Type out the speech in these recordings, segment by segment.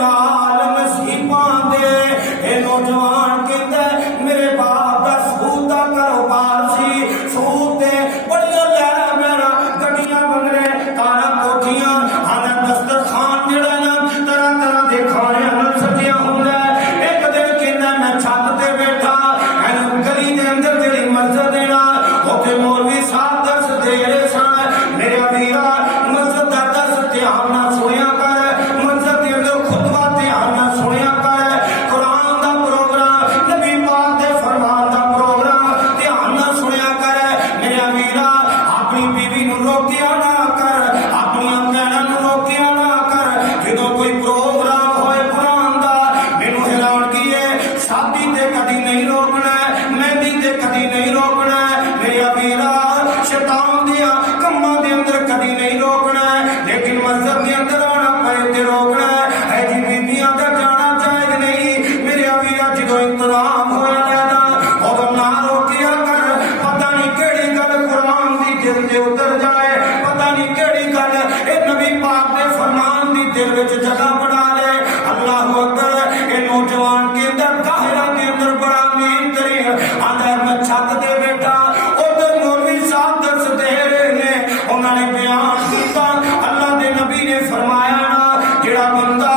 نال نصیباں دے اے نوجوان کہندا میرے باپ دا سود دا کاروبار سی سود دے بڑیاں لہراں میرا گڈیاں بنگلے کاراں کوٹھیاں آنا دسترخوان جڑا نا طرح طرح دے کھانے نال سجیا ہوندا ہے ایک دن کہندا میں چھت تے بیٹھا اینو گلی دے اندر جڑی مسجد ہے نا اوتھے مولوی صاحب درس دے رہے سن میرے ویرا مسجد دا درس دھیان نال سنیا کر مسجد دے اندر خطبہ دھیان نال سنیا کر قرآن دا پروگرام نبی پاک دے فرمان دا پروگرام دھیان نال سنیا کر میرے ویرا اپنی بیوی نو روکیا نہ کر اپنی بہناں نو روکیا نہ کر جدوں کوئی پروگرام ہوئے قرآن دا مینوں حیران کیے شادی تے کدی نہیں روکنا مہندی تے کدی نہیں روکنا میرے ویرا شیطان دیا کماں دے اندر کدی نہیں روکنا لیکن مسجد دے اندر آنا پے تے روکنا ہے جی بیبیاں دا جانا جائز نہیں میرے ویرا جدوں انتظام ہویا لینا اودوں نہ روکیا کر پتہ نہیں کیڑی گل قرآن دی دل تے اتر جائے پتہ نہیں کیڑی گل اے نبی پاک دے فرمان دی دل وچ جگہ بنا لے اللہ اکبر اے نوجوان کے اندر قاہرہ کے اندر بڑا امین ترین آندا میں چھت تے بیٹھا ادھر مولوی صاحب درس دے رہے نے انہاں نے بیان کیتا اللہ دے نبی نے فرمایا نا جڑا بندہ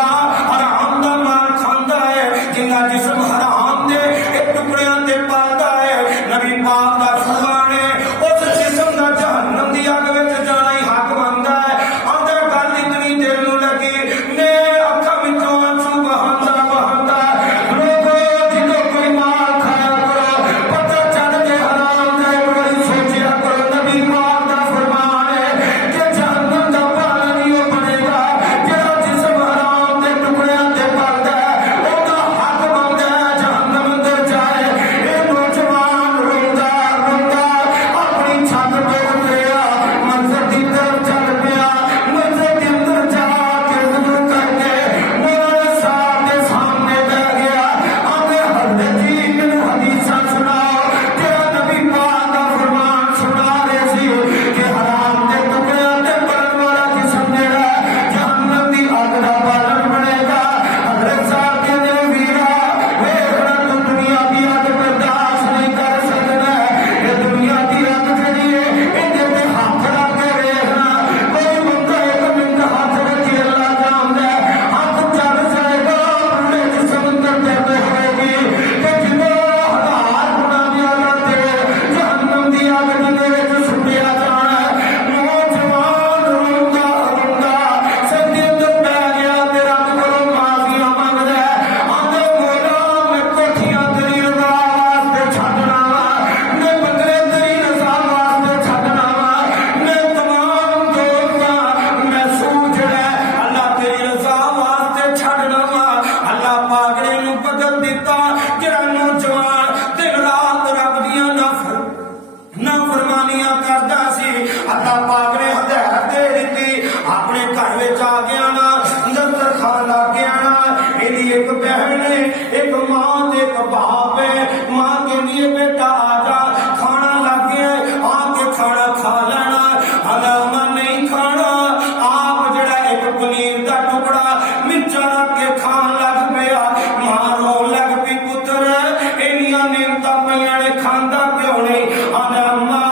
حرام دا مال کھاندا ہے جنہاں جسم حرام دے ایک ٹکڑیاں تے پالدا ہے نبی پاک دا فرمان ہے اس جسم دا جہنم دی اگ وچ جانا ہی حق بندا ہے آندا گل اتنی دل نو لگی نے اکھاں وچوں آنسو بہاندا بہاندا لوگو جدوں کوئی مال کھایا کرو پتہ چل جے حرام دا ایک بڑی سوچیا کرو نبی پاک دا فرمان ہے کہ جہنم دا پالا نہیں ہو بنے گا جڑا جسم حرام دے ٹکڑیاں تے پالدا ہے او دا حق بندا ہے جہنم اندر جائے اے نوجوان روندا روندا اپنی چھت تے اتریا منزل دی طرف چل پیا منزل دے اندر جا کے وضو کر کے مولانا صاحب دے سامنے بیٹھ گیا آندے حضرت جی مینوں حدیثاں سناؤ تیرا نبی پاک دا فرمان سنا رہے سی کہ حرام دے ٹکڑیاں تے پلن والا جسم جڑا جہنم دی اگ دا پالن بنے گا حضرت صاحب کہندے ویرا ویکھنا تو دنیا دی اگ برداشت نہیں کر سکدا اے دنیا دی اگ جڑی ہے ایندے تے ہاتھ رکھ کے ویکھنا کوئی بندہ ایک منٹ ہاتھ رکھے اللہ جاندا ہے ہاتھ چل جائے گا پورے جسم اندر درد ہوئے گی کہ جنوں ہزار گناہ دی اگ تے جہنم دی اگ دے وچ سٹیا جانا ہے نوجوان روندا روندا سجدے تے پے گیا تے رب کولوں معافیاں منگدا ہے آندے مولا میں کوٹھیاں تیری رضا واسطے چھڈنا وا میں بندے تیری رضا واسطے چھڈنا وا میں تمام دوستاں میں سوچ رہا اللہ تیری رضا واسطے چھڈنا وا اللہ پاک نے نوں بدل دیتا جڑا نوجوان دن رات رب دیاں نافرمانیاں کردا سی اللہ پاک نے ہدایت دے دتی اپنے گھر وچ آ گیا نا دسترخوان لا گیا نا ایدی ایک بہن ہے ایک ماں تے ایک باپ ہے ماں کہندی ہے بیٹا آ جا کھانا لگ گیا ہے آ کے کھانا کھا لینا ہلا میں نہیں کھانا آپ جڑا ایک پنیر دا ٹکڑا مرچاں رکھ کے کھان لگ پیا ماں رون لگ پئی پتر اینیاں نعمتاں پیاں نے کھاندا کیوں نہیں آندا ماں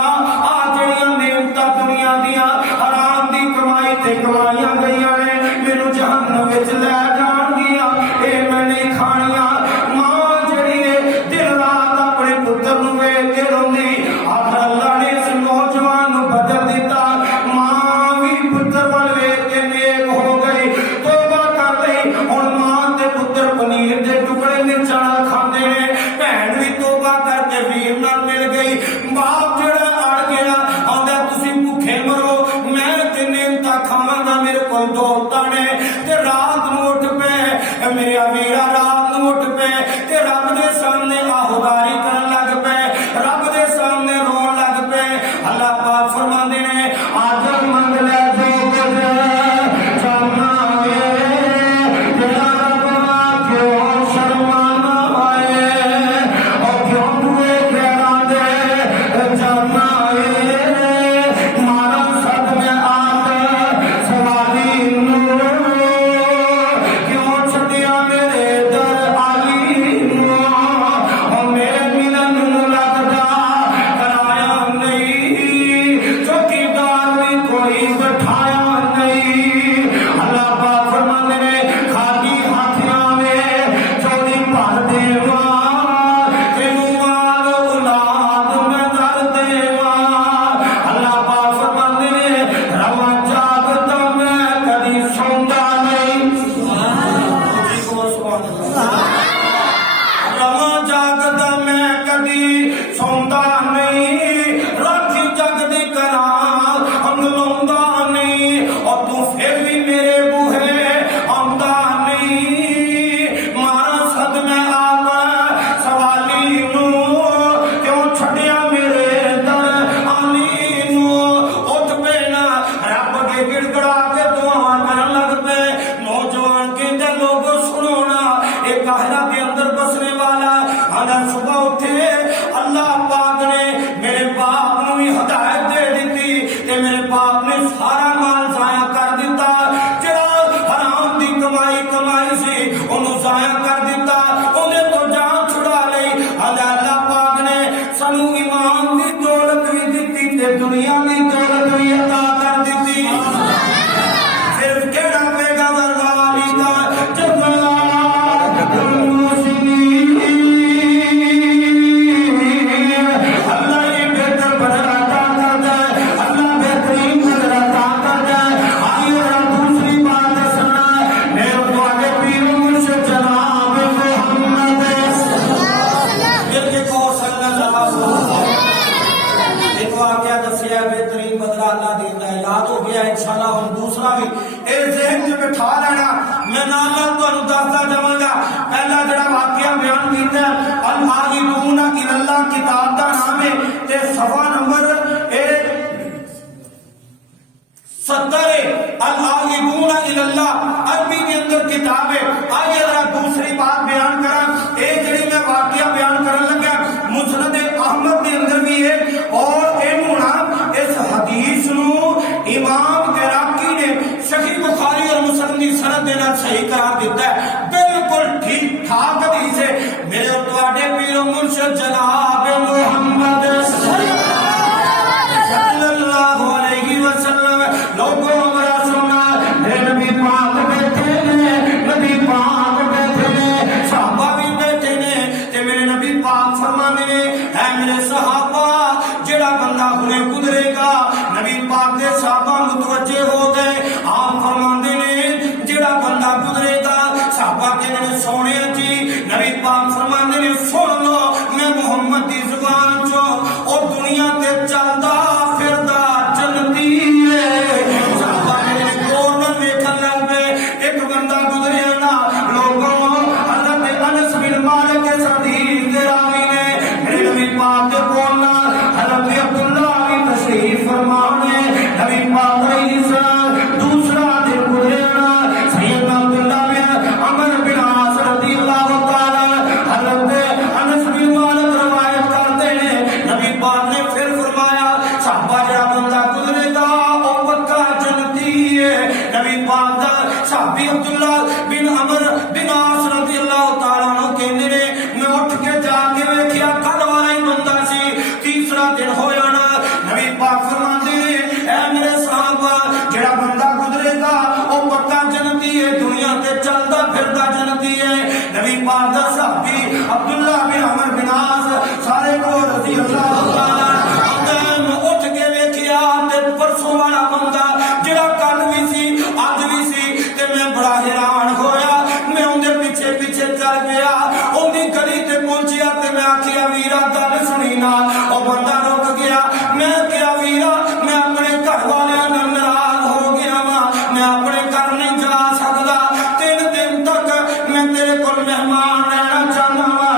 آ جڑیاں نعمتاں دنیا دیاں حرام دی کمائی تے کمائیاں گئیاں نے مینوں جہنم وچ لے جان گیاں اے میں نہیں کھانیاں ماں جڑی ہے دن رات اپنے پتر نوں ویکھ کے روندی آخر اللہ نے اس نوجوان نوں بدل دیتا ماں وی پتر ول ویکھ کے نیک ہو گئی توبہ کر لئی ہن ماں تے پتر پنیر دے ٹکڑے مرچاں نال کھاندے نے بہن وی توبہ کر کے ویر نال مل گئی باپ جڑا اڑ گیا آندا تسی بھوکے مرو میں تے نعمتاں کھاواں گا میرے کول دولتاں نے تے رات نوں اٹھ پے میرے ویرا رات نوں اٹھ پے تے رب دے سامنے آہواری کرن لگ پے رب دے سامنے رون لگ پے اللہ پاک فرماندے نے آج منگ لے جو کچھ جانا کیوں شرمانا ہے اور کیوں دوے پیراں دے جانا مارا سد میں آت سواری کیوں چھٹ ظاہرہ کے اندر بسنے والا اگر صبح اٹھے اللہ پاک نے میرے باپ نے بھی ہدایت دے دیتی کہ میرے باپ نے سارا مال ضائع کر دیتا جڑا حرام دی کمائی سی انہوں ضائع کر دیتا انہیں تو جان چھڑا لئی اللہ پاک نے سانو ایمان دی دولت بھی دیتی تے دنیا میں دولت بھی عطا کر دیتی صرف کہنا پے گا والی کا جزا انشاءاللہ ہم دوسرا بھی اے ذہن جو بٹھا لینا میں نالا تو دستا جاواں گا پہلا جڑا واقعہ بیان کیتا ہے العاقبون الی اللہ کتاب دا نام ہے تے صفحہ نمبر 70 العاقبون الی اللہ عربی کے اندر کتاب ہے آئیے ذرا دوسری بات بیان کراں اے جڑی میں واقعہ بیان کرن لگا مسند احمد کے اندر بھی ہے اور اینوں نا اس حدیث نو امام عراقی نے صحیح بخاری اور مسلم کی سند دینا صحیح قرار دیتا ہے بالکل ٹھیک ٹھاک حدیث ہے میرے اور تواڈے پیر و مرشد جناب محمد صلی اللہ علیہ وسلم لوگوں میرا سننا نبی پاک بیٹھے نے نبی پاک بیٹھے نے صحابہ بھی بیٹھے نے تے میرے نبی پاک فرمانے نے اے میرے صحابہ جڑا بندہ ہنے گزرے گا نبی پاک دے صحابہ متوجہ ہو گئے آپ فرماندے نے جڑا بندہ گزرے گا صحابہ کہنے نے سونے جی نبی پاک فرماندے نے سن لو میں محمد دی زبان چوں اور دنیا تے چلدا پھردا جنتی ہے صحابہ نے کورن ویکھن لگ پے ایک بندہ گزریا نا لوگوں حضرت انس بن مالک کے حدیث دے راوی نے میرے نبی پاک دے بولنا حضرت عبداللہ بھی تشریف فرمانے نبی پاک علیہ السلام دوسرا دن گزرنا سیدنا عبداللہ بن عمر بن عاص رضی اللہ تعالی حضرت انس بن مالک روایت کرتے ہیں نبی پاک نے پھر فرمایا صحابہ جڑا بندہ گزرے گا او پکا جنتی ہے نبی پاک دا صحابی عبداللہ بن عمر بن عاص رضی اللہ تعالی عنہ کہندے نے میں اٹھ کے جا کے ویکھیا کل والا ہی بندہ سی تیسرا دن ہو جانا نبی پاک فرماندے نے اے میرے صحابہ جڑا بندہ گزرے گا او پکا جنتی ہے دنیا تے چلدا پھردا جنتی ہے نبی پاک دا صحابی عبداللہ بن عمر بن عاص سارے کو رضی اللہ تعالی اٹھ کے ویکھیا تے پرسوں والا بندہ جڑا کل بھی سی اج بھی سی تے میں بڑا حیران ہویا میں اون دے پیچھے پیچھے چل گیا اون دی گلی تے پہنچیا تے میں آکھیا ویرا گل سنی نا او بندہ رک گیا میں کیا ویرا میں اپنے گھر والیاں نال ناراض ہو گیا وا میں اپنے گھر نہیں جا سکدا 3 دن تک میں تیرے کول مہمان رہنا چاہنا وا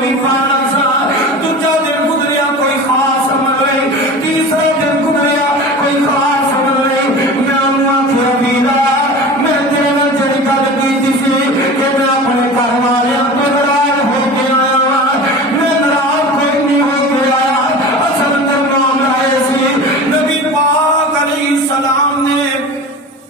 بھی پانا سا دوجا دن گزریا کوئی خاص عمل نہیں تیسرا دن گزریا کوئی خاص عمل نہیں میں انہوں آکھیا ویرا میں تیرے نال جڑی گل کیتی سی کہ میں اپنے گھر والیاں تو ناراض ہو کے آیا میں ناراض کوئی نہیں ہو کے آیا اصل اندر معاملہ ہے سی نبی پاک علیہ السلام نے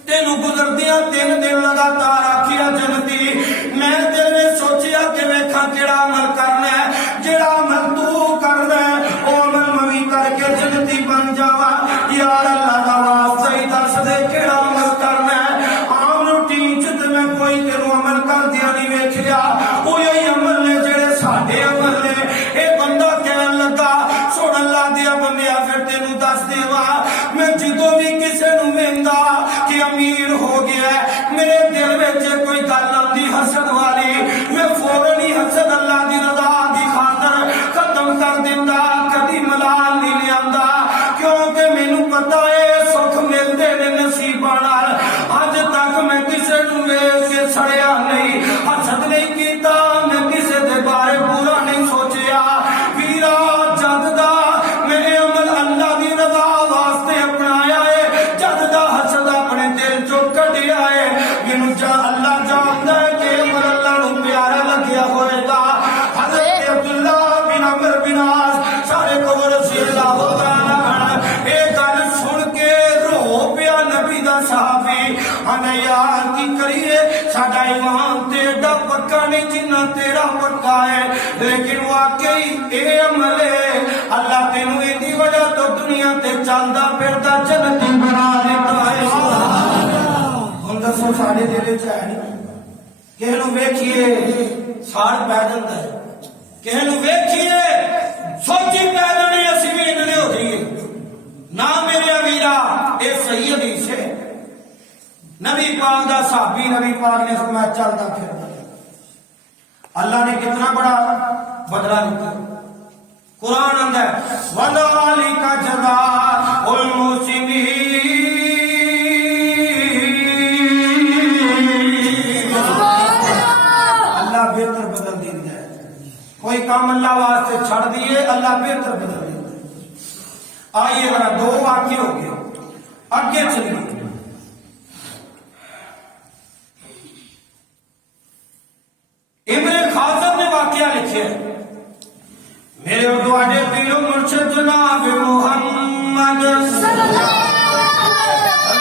تینوں گزردیاں 3 دن لگاتار آکھیا جنتی میں دل میں سوچیا کہ ویکھاں کیڑا عمل کرنا ہے جیڑا عمل تو کرنا ہے او عمل میں بھی کر کے جنتی بن جاواں یار اللہ دا واسطہ ہی دس دے کیڑا عمل کرنا ہے عام روٹین چ تے میں کوئی تینوں عمل کردیا نہیں ویکھیا اوہی عمل نے جڑے ساڈے عمل نے اے بندہ کہن لگا سن اللہ دیا بندیا پھر تینوں دس دیواں میں جدوں بھی کسے نوں ویندا کہ امیر ہو گیا ہے میرے دل وچ کوئی گل آندی حسد والی میں فوراً ہی حسد اللہ دی رضا دی خاطر ختم کر دیندا کبھی ملال نہیں لیاندا کیونکہ مینوں پتہ ہے سکھ ملدے نے نصیباں نال اج تک میں کسے نوں ویکھ کے سڑیا نہیں حسد نہیں کیتا میں کسے دے بارے برا نہیں سوچیا ویرا جد دا میں عمل اللہ دی رضا واسطے اپنایا ہے جد دا حسد اپنے دل چوں کڈیا ہے مینوں جا اللہ جاندا ہے کہ عمل اللہ نوں پیارا لگیا ہوئے گا حضرت عبداللہ بن عمر بن عاص سارے کو رضی اللہ تعالی اے گل سن کے رو پیا نبی دا صحابی انے یار کی کریے ساڈا ایمان تے ایڈا پکا نہیں جنہ تیرا پکا ہے لیکن واقعی اے عمل ہے اللہ تینوں ایدی وجہ تو دنیا تے چلدا پھردا جنتی بنا دیتا ہے ہن دسو ساڈے دل وچ ہے نہیں کہے نوں ویکھیے ساڑ پی جاندا ہے کہے نوں ویکھیے سوچی پی جانی اسی بھی انجنے ہو جائیے نہ میرے ویرا اے صحیح حدیث ہے نبی پاک دا صحابی نبی پاک نے فرمایا چلدا پھردا اللہ نے کتنا بڑا بدلہ دیتا قرآن اندر ہے وَذَلِكَ جَزَاءُ الْمُحْسِنِينَ اللہ بہتر بدل دیتا ہے کوئی کام اللہ واسطے چھڑ دیے اللہ بہتر بدل دیتا ہے آئیے ذرا 2 واقعے ہو گئے آگے چلیے ابن خاطر نے واقعہ لکھے میرے اور دعاڑے پیر و مرشد جناب محمد صلی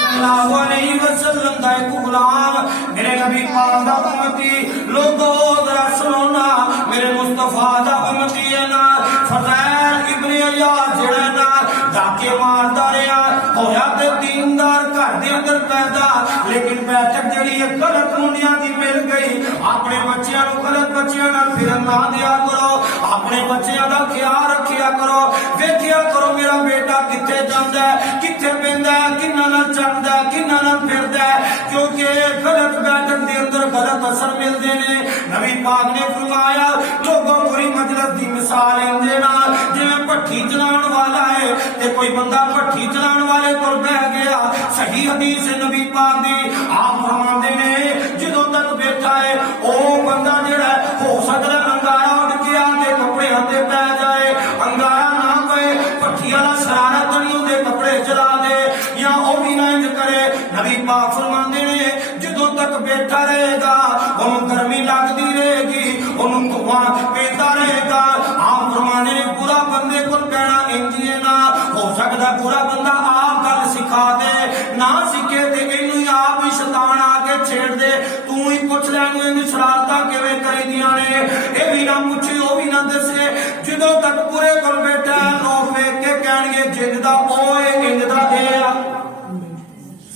اللہ علیہ وسلم دا ایک غلام میرے نبی پاک دا امتی لوگوں ذرا سنونا میرے مصطفیٰ دا امتی ہے نا فضیل ابن عیاض جڑا نا ڈاکے ماردا رہیا ہویا تے دیندار گھر دے اندر پیدا لیکن بیٹھک جڑی ہے غلط منڈیاں دی مل گئی اپنے بچیاں نوں غلط بچیاں نال پھرن نہ دیا کرو اپنے بچیاں دا خیال رکھیا کرو ویکھیا کرو میرا بیٹا کتھے جاندا ہے کتھے پیندا ہے کناں نال چڑھدا ہے کناں نال پھردا ہے کیونکہ غلط بیٹھک دے اندر غلط اثر ملدے نے نبی پاک نے فرمایا لوگوں پوری مجلس دی مثال اندے نال جویں پٹھی چلاون والا ہے تے کوئی بندہ پٹھی چلاون والے کول بیٹھ گیا صحیح حدیث نبی پاک دی آپ فرماندے نے جدوں تک بیٹھا ہے او بندہ جڑا ہو سکدا انگارا اڑ کے آ کے کپڑے ہتھے پے جائے انگارا نہ پے پٹھی والا شرارہ تنیوں دے کپڑے چلا دے یا او بھی نہ انج کرے نبی پاک فرماندے نے جدوں تک بیٹھا رہے گا اونوں گرمی لگدی رہے گی اونوں دھواں پیندا رہے گا آپ فرماندے نے برا بندے کول کہنا انجی نہ ہو سکدا برا بندہ آپ گل سکھا دے نہ سکھے تے اینوں ہی آپ ہی شیطان آ کے چھیڑ دے تو ہی پوچھ لینو ان شرارتاں کیویں کری دیاں نے اے بھی نہ پوچھے او بھی نہ دسے جدوں تک پورے کول بیٹھا لوگ ویکھ کے کہن گے جن دا او اے انج دا اے آ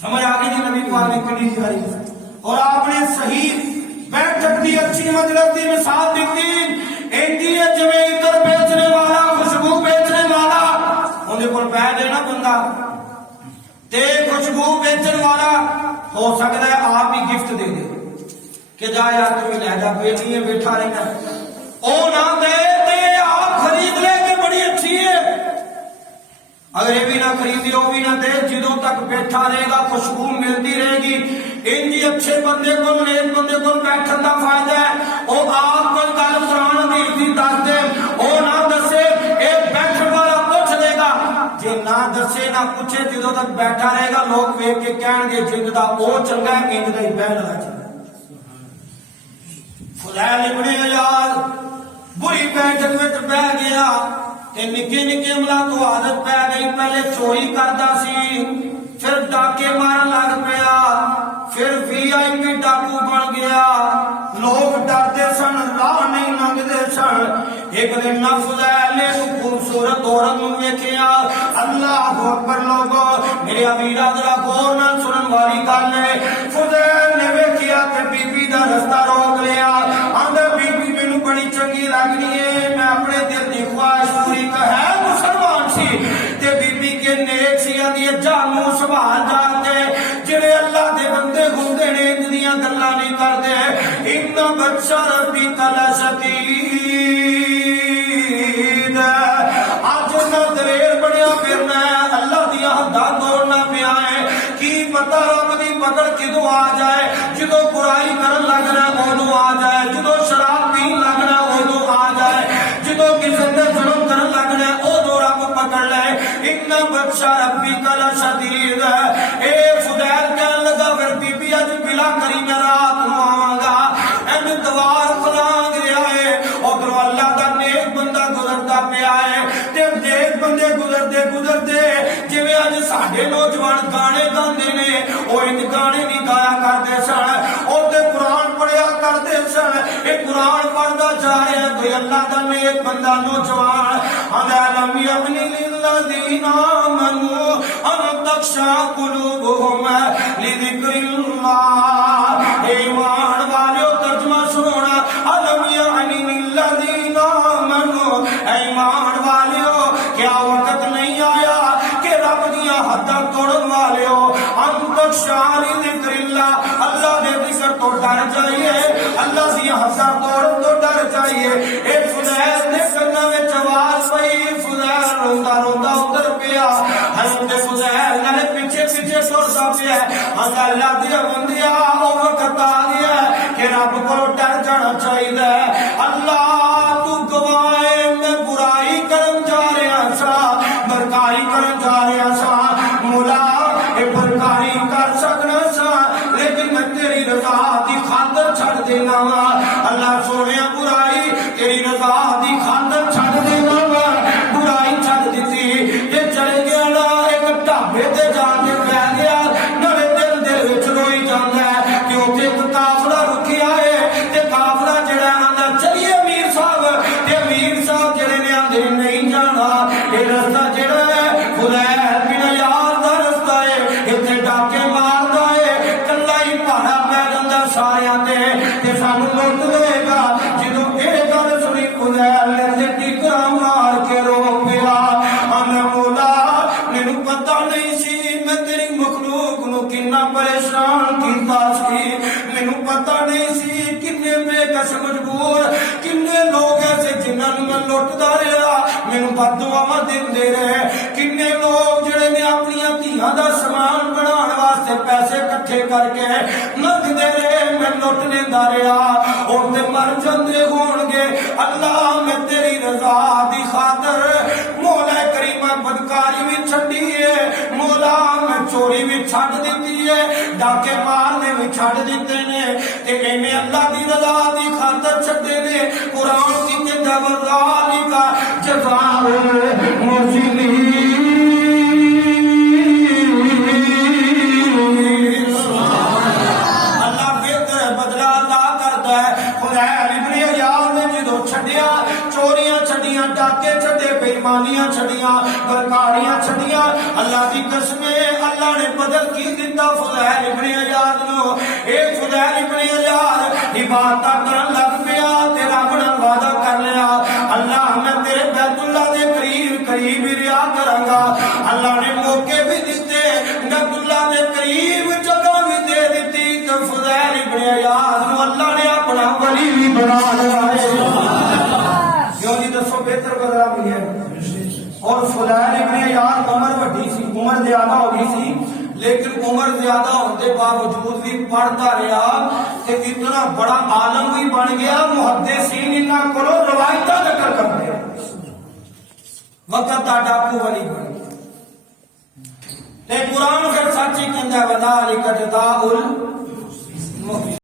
سمجھ آ گئی جی نبی پاک نے کڑی پیاری اور آپ نے صحیح بیٹھک دی اچھی مجلس دی مثال دیتی ایندی ہے جویں عطر بیچنے والا خوشبو بیچنے والا اون دے کول بیٹھ جائے نا بندہ تے خوشبو بیچن والا ہو سکتا ہے آپ ہی گفٹ دے دے کہ جا یار تمہیں لے جا بیٹھی ہے بیٹھا رہنا او نہ دے تے آپ خرید لے کے بڑی اچھی ہے اگر یہ بھی نہ خریدی وہ بھی نہ دے جدوں تک بیٹھا رہے گا خوشبو ملتی رہے گی انجی اچھے بندے کو نیک بندے کو بیٹھن دا فائدہ ہے او آپ کو گل قرآن دی سی دس دے او نہ دسے اے بیٹھن والا پوچھ لے گا جے نہ دسے نہ پوچھے جدوں تک بیٹھا رہے گا لوگ ویکھ کے کہن گے جند دا او چنگا ہے انج دا ہی بہن والا چنگا فضیل ابن عیاض بری بیٹھک وچ بیٹھ گیا تے نکے نکے عملاں تو عادت پی گئی پہلے چوری کردا سی پھر ڈاکے مارن لگ پیا پھر وی آئی پی ڈاکو بن گیا لوگ ڈرتے سن راہ نہیں لنگدے سن ایک دن نہ فضیل نے خوبصورت عورت نوں ویکھیا اللہ اکبر لوگو میرے امیرا ذرا غور نال سنن والی گل ہے فضیل نے ویکھیا تے بی بی دا رستہ روک لیا آندا بی بی مینوں بڑی چنگی لگنی ہے میں اپنے دل دی خواہش پوری ہے مسلمان سی تے بی بی کے نیک سی آندی جانو سبحان جاتے جڑے اللہ دے بندے ہوندے نے دنیا گلاں نہیں کردے ان بچہ ربی کلا شدید اج نہ دلیر بنیا پھرنا ہے اللہ دی حداں توڑنا پیا ہے کی پتہ رب دی پکڑ کدوں آ جائے جدوں برائی کرن لگنا اودوں آ جائے جدوں شراب پین لگنا اودوں آ جائے جدوں کسے تے ظلم کرن لگنا اودوں رب پکڑ لے ان بچہ ربی کلا شدید اے فضیل کہن لگا پھر بی بی اج بلا کری میں رات نوں آواں گا این دوار کھلانگ رہا ہے ادھر اللہ دا نیک بندہ گزرتا پیا ہے تے نیک بندے گزرتے جویں اج ساڈے نوجوان گانے گاندے نے او ان گانے نہیں گایا کرتے سن او تے قرآن پڑھیا کرتے سن اے قرآن پڑھدا جا رہا کوئی اللہ دا نیک بندہ نوجوان علم یبنی للذین آمنوا ان تخشع قلوبهم لذکر اللہ ایمان والیو ترجمہ سنونا علم یبنی للذین آمنوا ایمان والیو کیا وقت نہیں آیا کہ رب دیا حداں توڑن والیو ان تخشع لذکر اللہ اللہ دے ذکر تو ڈر جائیے اللہ دیا حداں توڑن تو ڈر جائیے اے فضیل نے کنا وچ آواز پئی فضیل روندا روندا ادھر پیا حضرت فضیل نے پیچھے پیچھے ٹردا پیا اللہ دیا بندیا او وقت آ گیا کہ رب کو ڈر جانا چاہیے اللہ تو گواہ میں برائی کرن جا رہا سا برکاری کرن جا رہا سا مولا اے برکاری کر سکنا سا لیکن میں تیری رضا دی خاطر چھڑ دینا وا اللہ سونیا برائی تیری رضا دی خاطر چھڑ دینا وا برائی چھڑ دیتی یہ چلے گیا نا ایک ڈھابے تے جا کے بیٹھ گیا نالے دل وچ روئی جاندا ہے کہ اوتھے ایک قافلہ رکیا ہے تے قافلہ جڑا آندا چلیے امیر صاحب تے امیر صاحب جڑے نے آندے نہیں جانا یہ رستہ جڑا ہے فضیل بن عیاض دا رستہ ہے ایتھے ڈاکے ماردا ہے کلا ہی پہاڑا پہ جاندا ساریاں تے سانو لٹ لے گا جدوں اے گل سنی فضیل نے ٹکرا مار کے رو پیا مولا مینوں پتہ نہیں سی میں تیری مخلوق نو کنا پریشان کیتا سی مینوں پتہ نہیں سی کنے بے کس مجبور کنے لوگ ایسے جنہاں نوں میں لٹدا رہا مینوں بددعاواں دیندے رہے کنے لوگ جڑے نے اپنی دھیاں دا سامان بنان واسطے پیسے اکٹھے کر کے منگدے رہے میں لٹ لیندا رہا اور تے مر جاندے ہون گے اللہ میں تیری رضا دی خاطر مولا کریم بدکاری بھی چھڈی ہے مولا میں چوری بھی چھڈ دتی ہے ڈاکے مارنے بھی چھڈ دتے نے تے اینے اللہ دی رضا دی خاطر چھڈے نے قرآن کی ذالک کا جزاء المحسنین اللہ بہتر بدلہ عطا کرتا ہے فضیل ابن عیاض نے جدوں چھڈیا چوریاں چھڈیاں ڈاکے چھڈے بے ایمانیاں چھڈیاں برکاریاں چھڈیاں اللہ دی قسم اللہ نے بدل کی دتا فضیل ابن عیاض نو اے فضیل ابن عیاض عبادت کرن لگ پیا تے رب نال وعدہ کر لیا اللہ میں تیرے بیت اللہ دے قریب ہی رہا کراں گا اللہ نے موقع بھی دیتے بیت اللہ دے قریب جگہ بھی دے دیتی تے فضیل ابن عیاض نو اللہ نے اپنا ولی بھی بنا لیا ہے کیوں نہیں دسو بہتر بدلا ملیا اور فضیل ابن عیاض عمر وڈی سی عمر زیادہ ہو گئی سی لیکن عمر زیادہ ہونے باوجود بھی پڑھتا رہا کہ اتنا بڑا عالم بھی بن گیا، محدثین انہاں کولوں روایتاں ذکر کرتے ہیں، وقت دا ڈاکو ولی بن گیا۔ تے قرآن پھر سچ ہی کہندا ہے وذالک جزاء المحسنین۔